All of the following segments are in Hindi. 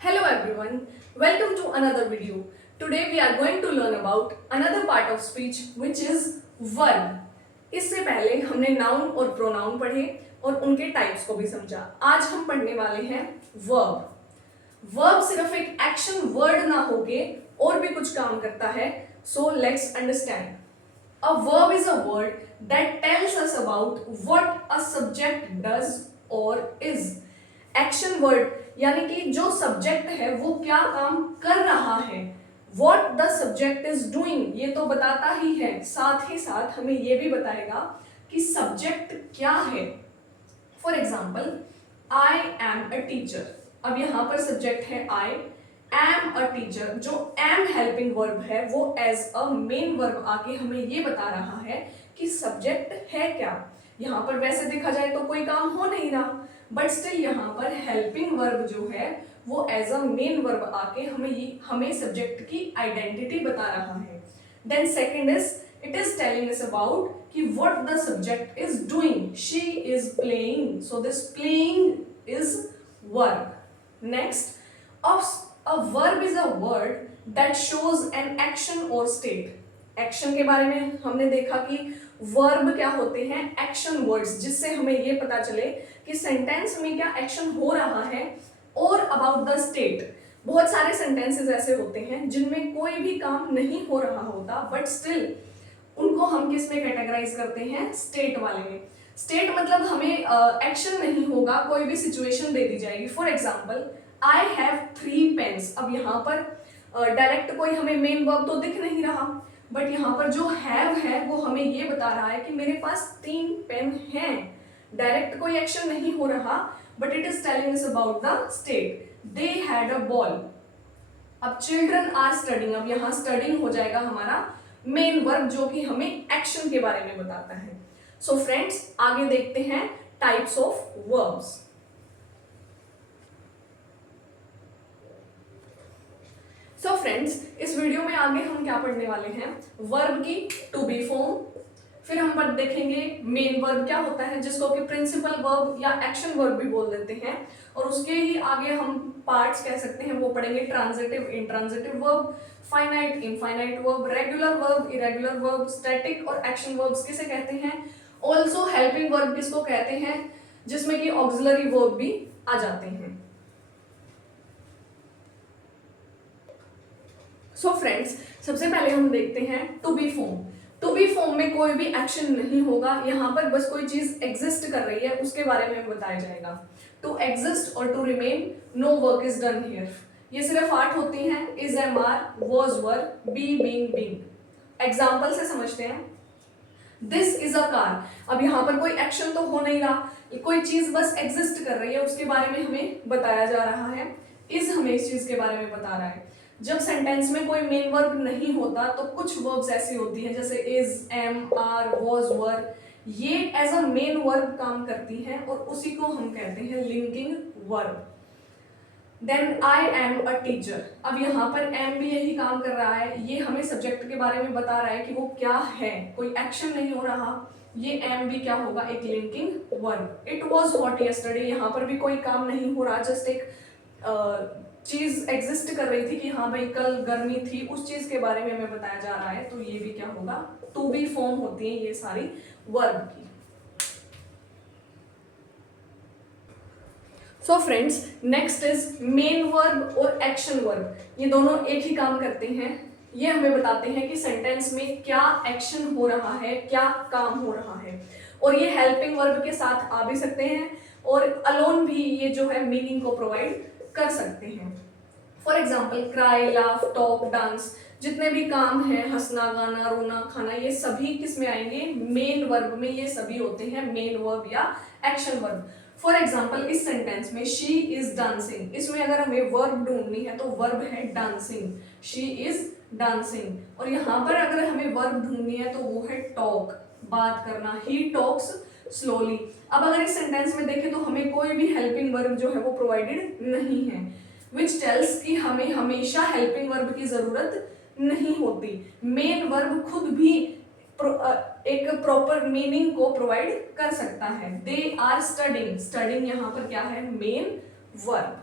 Hello everyone, welcome to another video. Today we are going to learn about another part of speech which is verb. इससे पहले हमने नाउन और प्रोनाउन पढ़े और उनके टाइप्स को भी समझा। आज हम पढ़ने वाले हैं वर्ब। वर्ब सिर्फ एक एक्शन वर्ड ना होके और भी कुछ काम करता है। So let's understand. A verb is a word that tells us about what a subject does or is. Action word यानी कि जो सब्जेक्ट है वो क्या काम कर रहा है। What the subject is doing ये तो बताता ही है, साथ ही साथ हमें ये भी बताएगा कि सब्जेक्ट क्या है। For example, I am a teacher। अब यहाँ पर सब्जेक्ट है I am a teacher। जो am हेल्पिंग वर्ब है वो एज अ मेन वर्ब आके हमें ये बता रहा है कि सब्जेक्ट है क्या। यहाँ पर वैसे देखा जाए तो कोई काम हो नहीं रहा, बट स्टिल यहाँ पर हेल्पिंग वर्ब जो है वो एज अ मेन वर्ब आके हमें सब्जेक्ट की आइडेंटिटी बता रहा है। Then second is it is telling us about कि what the subject is doing. She is playing, so this playing is verb. Next, a verb is a word that shows an action or state। Action के बारे में हमने देखा कि वर्ब क्या होते हैं, एक्शन वर्ड्स, जिससे हमें ये पता चले कि सेंटेंस में क्या एक्शन हो रहा है। और अबाउट द स्टेट, बहुत सारे सेंटेंसेस ऐसे होते हैं जिनमें कोई भी काम नहीं हो रहा होता, बट स्टिल उनको हम किस में कैटेगराइज करते हैं, स्टेट वाले में। स्टेट मतलब हमें एक्शन नहीं होगा, कोई भी सिचुएशन दे दी जाएगी। For example, I have 3 pens. अब यहाँ पर डायरेक्ट कोई हमें मेन वर्ब तो दिख नहीं रहा, बट यहाँ पर जो हैव है वो हमें ये बता रहा है कि मेरे पास 3 पेन हैं। डायरेक्ट कोई एक्शन नहीं हो रहा, but it is telling us about the state. They had a ball. अब चिल्ड्रन आर स्टडिंग। अब यहाँ स्टडिंग हो जाएगा हमारा मेन वर्ब जो कि हमें एक्शन के बारे में बताता है। सो फ्रेंड्स, आगे देखते हैं types of verbs. So friends, इस वीडियो में आगे हम क्या पढ़ने वाले हैं, वर्ब की टू बी फॉर्म, फिर हम देखेंगे मेन वर्ब क्या होता है जिसको कि प्रिंसिपल वर्ब या एक्शन वर्ब भी बोल देते हैं, और उसके ही आगे हम पार्ट्स कह सकते हैं वो पढ़ेंगे transitive, intransitive verb, finite, infinite verb, regular verb, irregular verb, static और एक्शन वर्ब्स किसे कहते हैं, ऑल्सो हेल्पिंग वर्ब किसको कहते हैं, जिसमें कि ऑक्सिलरी वर्ब भी आ जाते हैं। सो फ्रेंड्स, सबसे पहले हम देखते हैं to be form. To be form में कोई भी एक्शन नहीं होगा, यहाँ पर बस कोई चीज एग्जिस्ट कर रही है उसके बारे में बताया जाएगा। टू एग्जिस्ट और to remain, no work is done here. ये सिर्फ 8 होती हैं, is, am, are, was, were, be, being, being. Example से समझते हैं। This is a car. अब यहाँ पर कोई एक्शन तो हो नहीं रहा, कोई चीज बस एग्जिस्ट कर रही है, उसके बारे में हमें बताया जा रहा है। इज हमें इस चीज के बारे में बता रहा है। जब सेंटेंस में कोई मेन वर्ब नहीं होता तो कुछ वर्ब्स ऐसी होती हैं जैसे इज, एम, आर, वॉज, वर, ये एज अ मेन वर्ब काम करती हैं और उसी को हम कहते हैं linking verb. Then I am a teacher. अब यहाँ पर एम भी यही काम कर रहा है, ये हमें सब्जेक्ट के बारे में बता रहा है कि वो क्या है, कोई एक्शन नहीं हो रहा, ये एम भी क्या होगा, एक linking verb. It was hot yesterday, यहाँ पर भी कोई काम नहीं हो रहा, जस्ट एक चीज एग्जिस्ट कर रही थी कि हाँ भाई कल गर्मी थी, उस चीज के बारे में हमें बताया जा रहा है, तो ये भी क्या होगा, टू बी फॉर्म होती है ये सारी वर्ब की। सो friends, next is main verb और एक्शन वर्ब। ये दोनों एक ही काम करते हैं, ये हमें बताते हैं कि सेंटेंस में क्या एक्शन हो रहा है, क्या काम हो रहा है, और ये हेल्पिंग वर्ब के साथ आ भी सकते हैं और अलोन भी ये जो है मीनिंग को प्रोवाइड कर सकते हैं। For example, cry, laugh, talk, dance, जितने भी काम हैं, हंसना, गाना, रोना, खाना, ये सभी किस में आएंगे, मेन वर्ब में। ये सभी होते हैं मेन वर्ब या एक्शन वर्ब। फॉर एग्जाम्पल, इस सेंटेंस में शी इज डांसिंग, इसमें अगर हमें वर्ब ढूंढनी है तो वर्ब है डांसिंग, शी इज डांसिंग। और यहाँ पर अगर हमें वर्ब ढूंढनी है तो वो है टॉक, बात करना, ही टॉक्स स्लोली। अब अगर इस सेंटेंस में देखें तो हमें कोई भी हेल्पिंग वर्ब जो है वो प्रोवाइडेड नहीं है, विच टेल्स कि हमें हमेशा हेल्पिंग वर्ब की जरूरत नहीं होती। मेन वर्ब खुद भी एक प्रॉपर मीनिंग को प्रोवाइड कर सकता है। दे आर स्टडिंग, स्टडिंग यहाँ पर क्या है, main verb.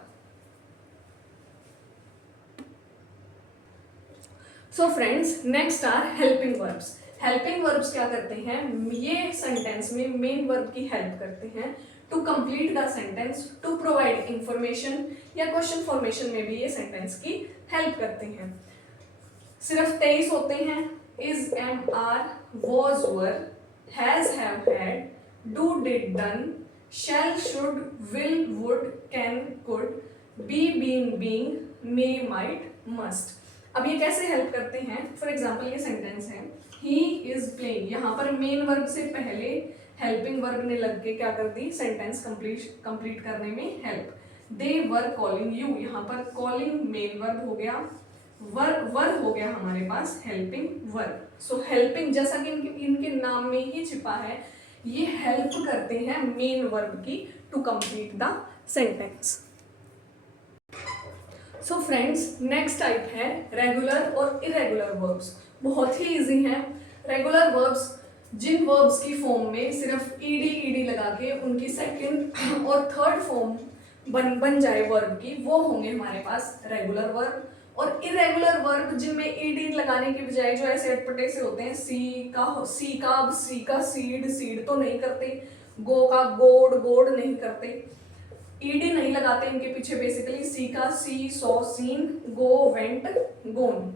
So friends, next are helping verbs. Helping verbs क्या करते हैं, ये सेंटेंस में मेन वर्ब की हेल्प करते हैं to complete the sentence, to provide information या क्वेश्चन फॉर्मेशन में भी ये सेंटेंस की हेल्प करते हैं। सिर्फ 23 होते हैं, is, am, are, was, were, has, have, had, do, did, done, shall, should, will, would, can, could, be, been, being, may, might, must. अब ये कैसे हेल्प करते हैं, फॉर एग्जाम्पल ये सेंटेंस है, ही इज प्लेइंग, यहाँ पर मेन वर्ब से पहले हेल्पिंग वर्ब ने लग के क्या कर दी, सेंटेंस कंप्लीट करने में help. They were calling you, यहाँ पर कॉलिंग मेन वर्ब हो गया, वर हो गया हमारे पास हेल्पिंग वर्ब। सो हेल्पिंग, जैसा कि इनके नाम में ही छिपा है, ये हेल्प करते हैं मेन वर्ब की to complete the sentence. So friends, next type है रेगुलर और इरेगुलर वर्ब्स। बहुत ही इजी हैं। रेगुलर वर्ब्स, जिन वर्ब्स की फॉर्म में सिर्फ ईडी लगा के उनकी सेकंड और थर्ड फॉर्म बन जाए वर्ब की, वो होंगे हमारे पास रेगुलर वर्ब। और इरेगुलर वर्ब जिनमें ईडी लगाने के बजाय जो ऐसे अटपटे से होते हैं, सी का सीड तो नहीं करते, गो का गोड नहीं करते, ईडी नहीं लगाते इनके पीछे, बेसिकली सी का सी, सॉ, सीन, गो, वेंट, गोन।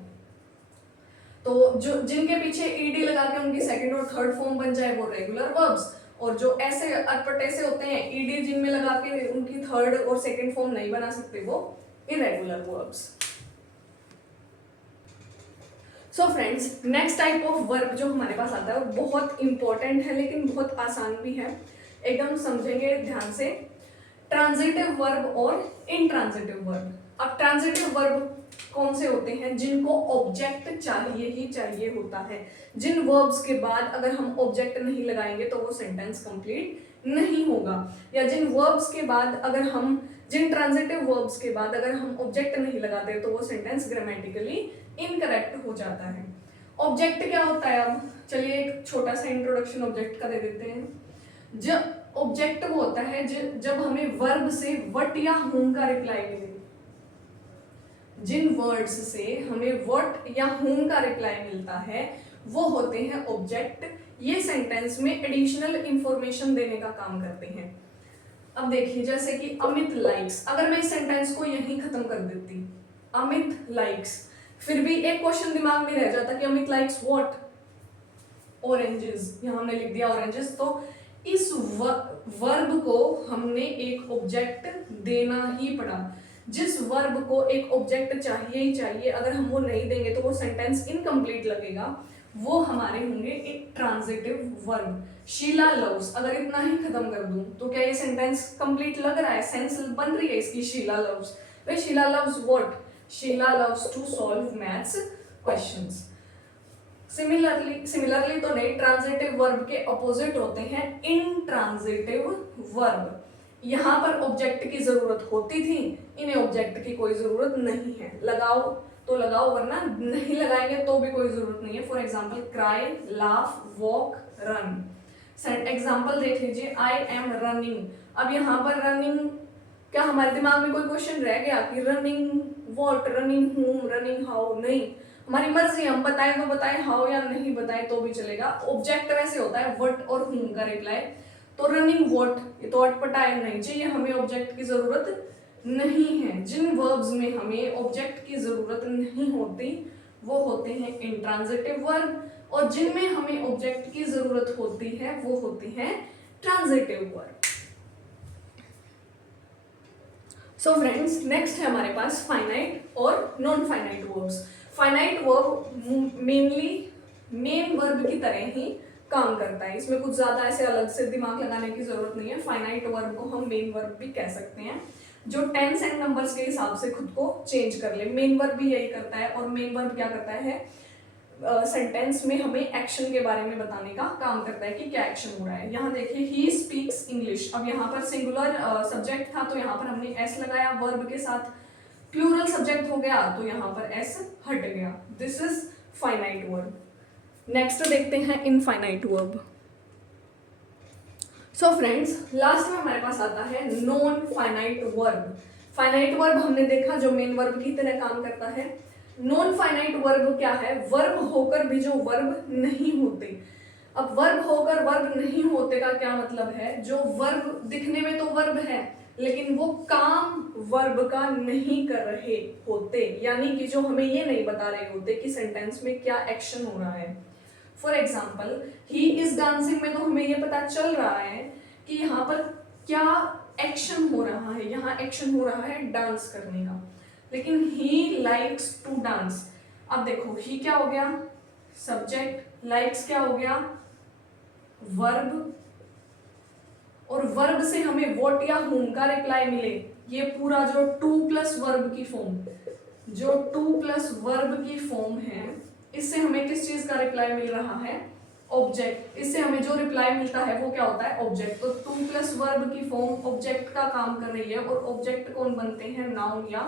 तो जो जिनके पीछे ईडी लगा के उनकी सेकंड और थर्ड फॉर्म बन जाए वो रेगुलर वर्ब्स, और जो ऐसे अटपटे से होते हैं ईडी जिनमें लगा के उनकी थर्ड और सेकंड फॉर्म नहीं बना सकते, वो irregular verbs. So friends, next type of verb जो हमारे पास आता है वो बहुत इंपॉर्टेंट है लेकिन बहुत आसान भी है, एकदम समझेंगे ध्यान से। ट्रांजिटिव वर्ब और इनट्रांजिटिव वर्ब। अब ट्रांजिटिव वर्ब कौन से होते हैं, जिनको ऑब्जेक्ट चाहिए ही चाहिए होता है, जिन वर्ब्स के बाद अगर हम ऑब्जेक्ट नहीं लगाएंगे तो वो सेंटेंस कंप्लीट नहीं होगा, या जिन वर्ब्स के बाद अगर हम, जिन ट्रांजिटिव वर्ब्स के बाद अगर हम ऑब्जेक्ट नहीं लगाते तो वो सेंटेंस ग्रामेटिकली इनकरेक्ट हो जाता है। ऑब्जेक्ट क्या होता है, अब चलिए एक छोटा सा इंट्रोडक्शन ऑब्जेक्ट का दे देते हैं। जब ऑब्जेक्ट वो होता है जब हमें वर्ब से वट या हुम का रिप्लाई मिले, जिन वर्ड्स से हमें वट या हुम का रिप्लाई मिलता है वो होते हैं ऑब्जेक्ट। ये सेंटेंस में एडिशनल इंफॉर्मेशन देने का काम करते हैं। अब देखिए, जैसे कि अमित लाइक्स, अगर मैं इस सेंटेंस को यहीं खत्म कर देती, अमित लाइक्स, फिर भी एक क्वेश्चन दिमाग में रह जाता कि अमित लाइक्स व्हाट, ऑरेंजेस, यहाँ हमने लिख दिया ऑरेंजेस। तो इस वर्ब को हमने एक ऑब्जेक्ट देना ही पड़ा। जिस वर्ब को एक ऑब्जेक्ट चाहिए ही चाहिए, अगर हम वो नहीं देंगे तो वो सेंटेंस इनकम्प्लीट लगेगा, वो हमारे होंगे एक ट्रांजिटिव वर्ब। शीला लव्स, अगर इतना ही खत्म कर दूं तो क्या ये सेंटेंस कंप्लीट लग रहा है, सेंस बन रही है इसकी, शीला लव्स। भाई Sheela loves what, Sheela loves to solve maths questions. Similarly तो नहीं, ट्रांजिटिव वर्ब के अपोजिट होते हैं इनट्रांजिटिव वर्ब। यहाँ पर ऑब्जेक्ट की जरूरत होती थी, इन्हें ऑब्जेक्ट की कोई जरूरत नहीं है। लगाओ तो लगाओ, वरना नहीं लगाएंगे तो भी कोई जरूरत नहीं है। For example cry, laugh, walk, run. Example देख लीजिए, आई एम रनिंग। अब यहाँ पर रनिंग, क्या हमारे दिमाग में कोई क्वेश्चन रह गया कि running what, running whom, running how? नहीं, हमारी मर्जी, हम बताएं तो बताएं, हाउ या नहीं बताएं तो भी चलेगा। ऑब्जेक्ट वैसे होता है वट और हूम का रिप्लाई। तो रनिंग वॉट, ये तो अटपटा नहीं चाहिए, हमें ऑब्जेक्ट की जरूरत नहीं है। जिन वर्ब्स में हमें ऑब्जेक्ट की जरूरत नहीं होती वो होते हैं इंट्रांजिटिव वर्ब, और जिनमें हमें ऑब्जेक्ट की जरूरत होती है वो होती हैं transitive verb. So friends, next है हमारे पास फाइनाइट और non finite verbs. Finite verb mainly main verb की तरह ही काम करता है, इसमें कुछ ज्यादा ऐसे अलग से दिमाग लगाने की जरूरत नहीं है। फाइनाइट वर्ब को हम मेन वर्ब भी कह सकते हैं, जो टेंस एंड नंबर्स के हिसाब से खुद को चेंज कर ले। मेन वर्ब भी यही करता है, और मेन वर्ब क्या करता है, सेंटेंस में हमें एक्शन के बारे में बताने का काम करता है कि क्या एक्शन हो रहा है। यहाँ देखिए, ही स्पीक्स इंग्लिश। अब यहाँ पर सिंगुलर सब्जेक्ट था तो यहाँ पर हमने एस लगाया, वर्ब के साथ प्लूरल सब्जेक्ट हो गया तो यहाँ पर एस हट गया। This is finite verb. Next देखते हैं infinite verb. So friends, last में हमारे पास आता है non finite verb. Finite verb हमने देखा जो मेन वर्ब की तरह काम करता है। नॉन फाइनाइट वर्ब क्या है? वर्ब होकर भी जो वर्ब नहीं होते। अब वर्ब होकर वर्ब नहीं होते का क्या मतलब है? जो वर्ब दिखने में तो वर्ब है लेकिन वो काम वर्ब का नहीं कर रहे होते, यानी कि जो हमें ये नहीं बता रहे होते कि सेंटेंस में क्या एक्शन हो रहा है। For example, he is dancing में तो हमें ये पता चल रहा है कि यहाँ पर क्या एक्शन हो रहा है, यहाँ एक्शन हो रहा है डांस करने का। लेकिन ही लाइक्स टू डांस, अब देखो ही क्या हो गया? सब्जेक्ट, लाइक्स क्या हो गया? वर्ब, और वर्ब से हमें व्हाट या हुम का रिप्लाई मिले, ये पूरा जो टू प्लस वर्ब की फॉर्म, जो टू प्लस वर्ब की फॉर्म है, इससे हमें किस चीज का रिप्लाई मिल रहा है? ऑब्जेक्ट। इससे हमें जो रिप्लाई मिलता है वो क्या होता है? ऑब्जेक्ट। तो टू प्लस वर्ब की फॉर्म ऑब्जेक्ट का काम कर रही है, और ऑब्जेक्ट कौन बनते हैं? नाउन या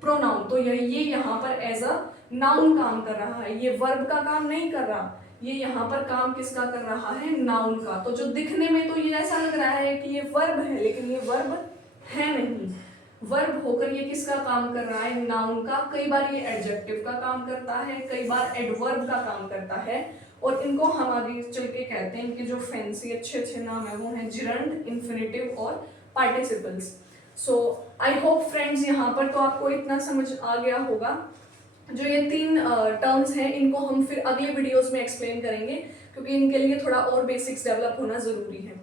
प्रोनाउन। तो ये यहाँ पर एज अ नाउन काम कर रहा है, ये वर्ब का काम नहीं कर रहा, ये यहाँ पर काम किसका कर रहा है? नाउन का। तो जो दिखने में तो ये ऐसा लग रहा है कि ये वर्ब है, लेकिन ये वर्ब है नहीं। वर्ब होकर ये किसका काम कर रहा है? नाउन का। कई बार ये एडजेक्टिव का काम करता है, कई बार एडवर्ब का काम करता है, और इनको हम आगे चल के कहते हैं, इनके जो फैंसी अच्छे अच्छे नाम है वो हैं जिरंड, इन्फिनेटिव और participles. So I hope friends यहाँ पर तो आपको इतना समझ आ गया होगा। जो ये तीन टर्म्स हैं इनको हम फिर अगले वीडियोस में एक्सप्लेन करेंगे, क्योंकि इनके लिए थोड़ा और बेसिक्स डेवलप होना ज़रूरी है।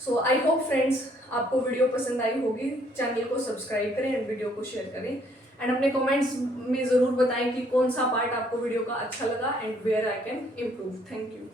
सो आई होप फ्रेंड्स आपको वीडियो पसंद आई होगी। चैनल को सब्सक्राइब करें एंड वीडियो को शेयर करें, एंड अपने कमेंट्स में ज़रूर बताएं कि कौन सा पार्ट आपको वीडियो का अच्छा लगा and where I can improve. Thank you.